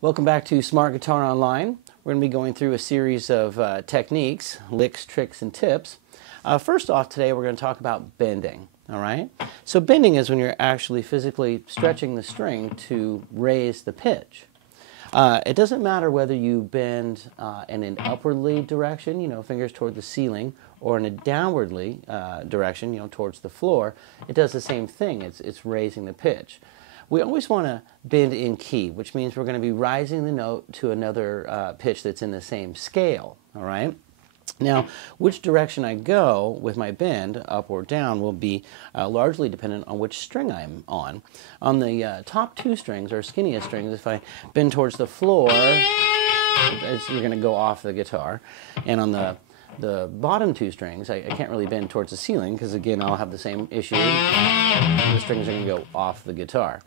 Welcome back to Smart Guitar Online. We're going to be going through a series of techniques, licks, tricks, and tips. First off today we're going to talk about bending. All right? So bending is when you're actually physically stretching the string to raise the pitch. It doesn't matter whether you bend in an upwardly direction, fingers toward the ceiling, or in a downwardly direction, towards the floor. It does the same thing. It's raising the pitch. We always want to bend in key, which means we're going to be rising the note to another pitch that's in the same scale. All right? Now, which direction I go with my bend, up or down, will be largely dependent on which string I'm on. On the top two strings, or skinniest strings, if I bend towards the floor, you're going to go off the guitar. And on the bottom two strings, I can't really bend towards the ceiling because, again, I'll have the same issue. The strings are going to go off the guitar.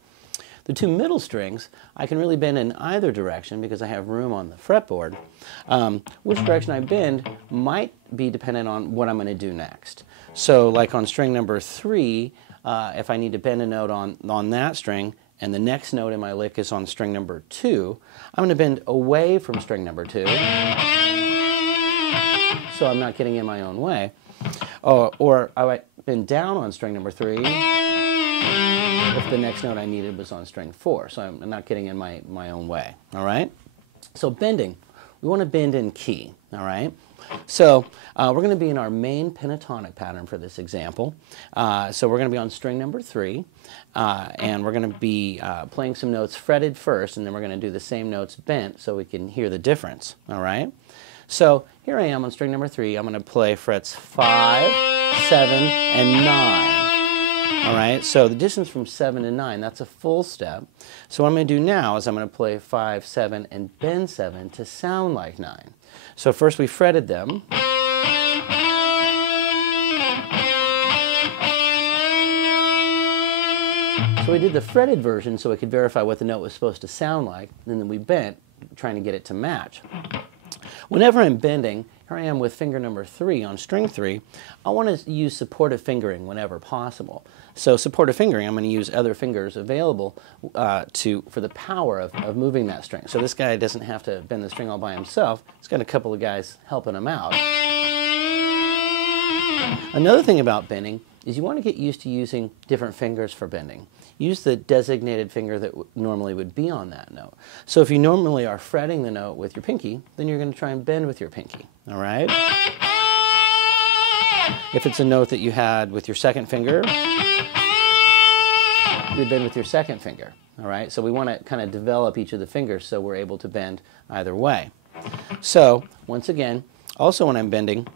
The two middle strings, I can really bend in either direction because I have room on the fretboard. Which direction I bend might be dependent on what I'm going to do next. So like on string number 3, if I need to bend a note on that string and the next note in my lick is on string number 2, I'm going to bend away from string number 2 so I'm not getting in my own way. Or I might bend down on string number 3 if the next note I needed was on string 4, so I'm not getting in my own way, all right? So bending, we want to bend in key, all right? So we're going to be in our main pentatonic pattern for this example. So we're going to be on string number 3, and we're going to be playing some notes fretted first, and then we're going to do the same notes bent so we can hear the difference, all right? So here I am on string number 3. I'm going to play frets 5, 7, and 9. All right, so the distance from 7 to 9, that's a full step. So what I'm going to do now is I'm going to play 5, 7, and bend 7 to sound like 9. So first we fretted them. So we did the fretted version so we could verify what the note was supposed to sound like, and then we bent, trying to get it to match. Whenever I'm bending, here I am with finger number 3 on string 3, I want to use supportive fingering whenever possible. So supportive fingering, I'm going to use other fingers available for the power of moving that string. So this guy doesn't have to bend the string all by himself. He's got a couple of guys helping him out. Another thing about bending is you want to get used to using different fingers for bending. Use the designated finger that normally would be on that note. So if you normally are fretting the note with your pinky, then you're going to try and bend with your pinky, all right? If it's a note that you had with your second finger, you bend with your second finger, all right? So we want to kind of develop each of the fingers so we're able to bend either way. So once again, also when I'm bending,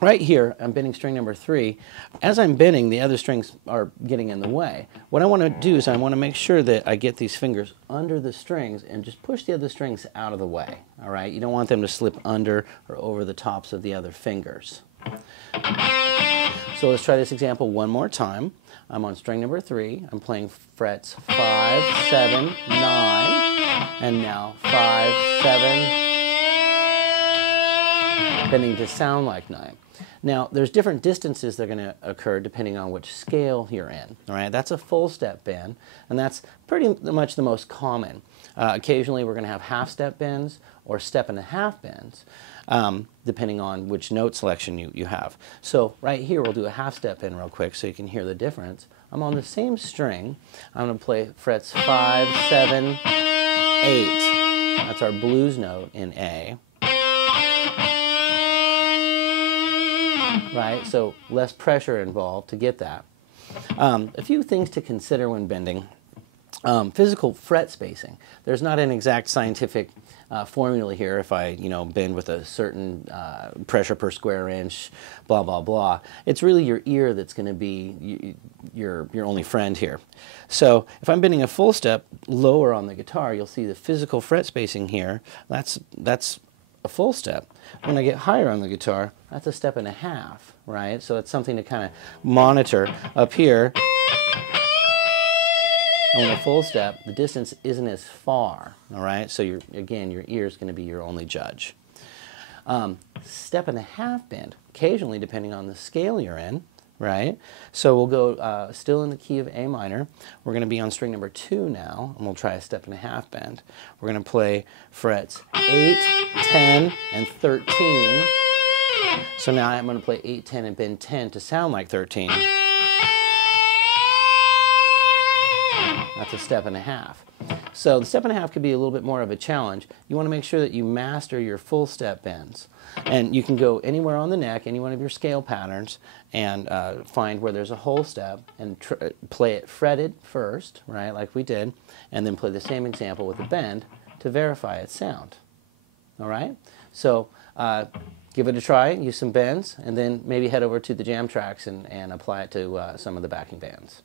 right here, I'm bending string number 3. As I'm bending, the other strings are getting in the way. What I want to do is I want to make sure that I get these fingers under the strings and just push the other strings out of the way. All right? You don't want them to slip under or over the tops of the other fingers. So let's try this example one more time. I'm on string number 3. I'm playing frets 5, 7, 9, and now 5, 7, bending to sound like 9. Now, there's different distances that are going to occur depending on which scale you're in. All right, that's a full step bend, and that's pretty much the most common. Occasionally, we're going to have half step bends or step and a half bends, depending on which note selection you have. So right here, we'll do a half step bend real quick so you can hear the difference. I'm on the same string. I'm going to play frets 5, 7, 8. That's our blues note in A. Right, so less pressure involved to get that. A few things to consider when bending. Physical fret spacing. There's not an exact scientific formula here. If I, bend with a certain pressure per square inch, blah, blah, blah. It's really your ear that's going to be your only friend here. So if I'm bending a full step lower on the guitar, you'll see the physical fret spacing here. That's a full step. When I get higher on the guitar, that's a step and a half, right? So it's something to kind of monitor. Up here, on a full step, the distance isn't as far, all right? So again, your ear is going to be your only judge. Step and a half bend, occasionally depending on the scale you're in, right? So we'll go still in the key of A minor. We're going to be on string number 2 now, and we'll try a step and a half bend. We're going to play frets 8, 10, and 13. So now I'm going to play 8, 10, and bend 10 to sound like 13. That's a step and a half. So the step and a half could be a little bit more of a challenge. You want to make sure that you master your full step bends. And you can go anywhere on the neck, any one of your scale patterns, and find where there's a whole step and play it fretted first, right, like we did, and then play the same example with a bend to verify its sound. All right? So give it a try, use some bends, and then maybe head over to the jam tracks and apply it to some of the backing bands.